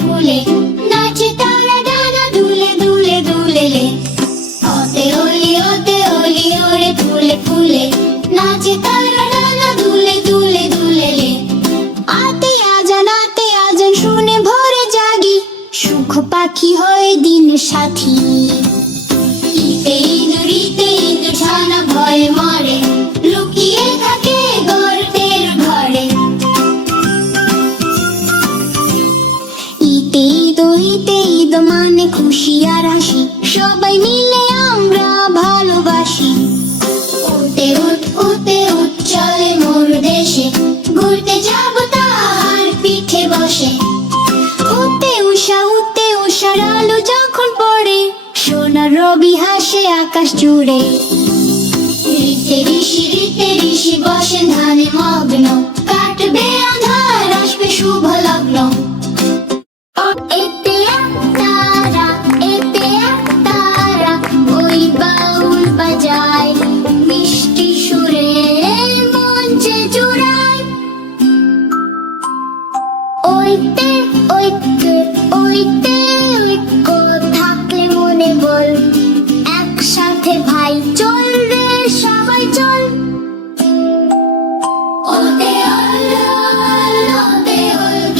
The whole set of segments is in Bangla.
ফুলে নাচে তারা ডানা দুলে দুলে দুলেলে। ওতে ওলি ওরে ফুলে ফুলে নাচে তারা ডানা দুলে দুলে দুলেলে। আতে আজান শুনে ভোরে জাগি, সুখ পাখি হয় দিন সাথী। ঈদে ইঁদুর ছানা ভয়ে মরে, লুকিয়ে থাকে গর্তের ঘরে। ঈদ মানে খুশি আর হাসি, সবাই মিলে আমরা ভালোবাসি। উঠতে উঠ চলে মোর দেশে, ঘুরতে যাব তার পিঠে বসে। উঠতে উষার আলো যখন পড়ে, সোনার রবি হাসে আকাশ জুড়ে। ঋতে ঋষি বসেন ধানে মগ্ন, কাটবে আঁধার আসবে শুভ লগ্ন। এতে এক তারা ওই বাউল বাজায়, মিষ্টি সুরে মঞ্চে জুড়ায়। ওইতে ঐক্য থাকলে মনে বল, একসাথে ভাই চল রে সবাই চল। ওতে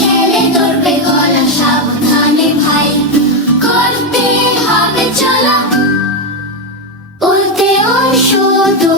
খেলে ধরবে গলা, সাবধানে ভাই করতে হবে চলা। ওতে শুধু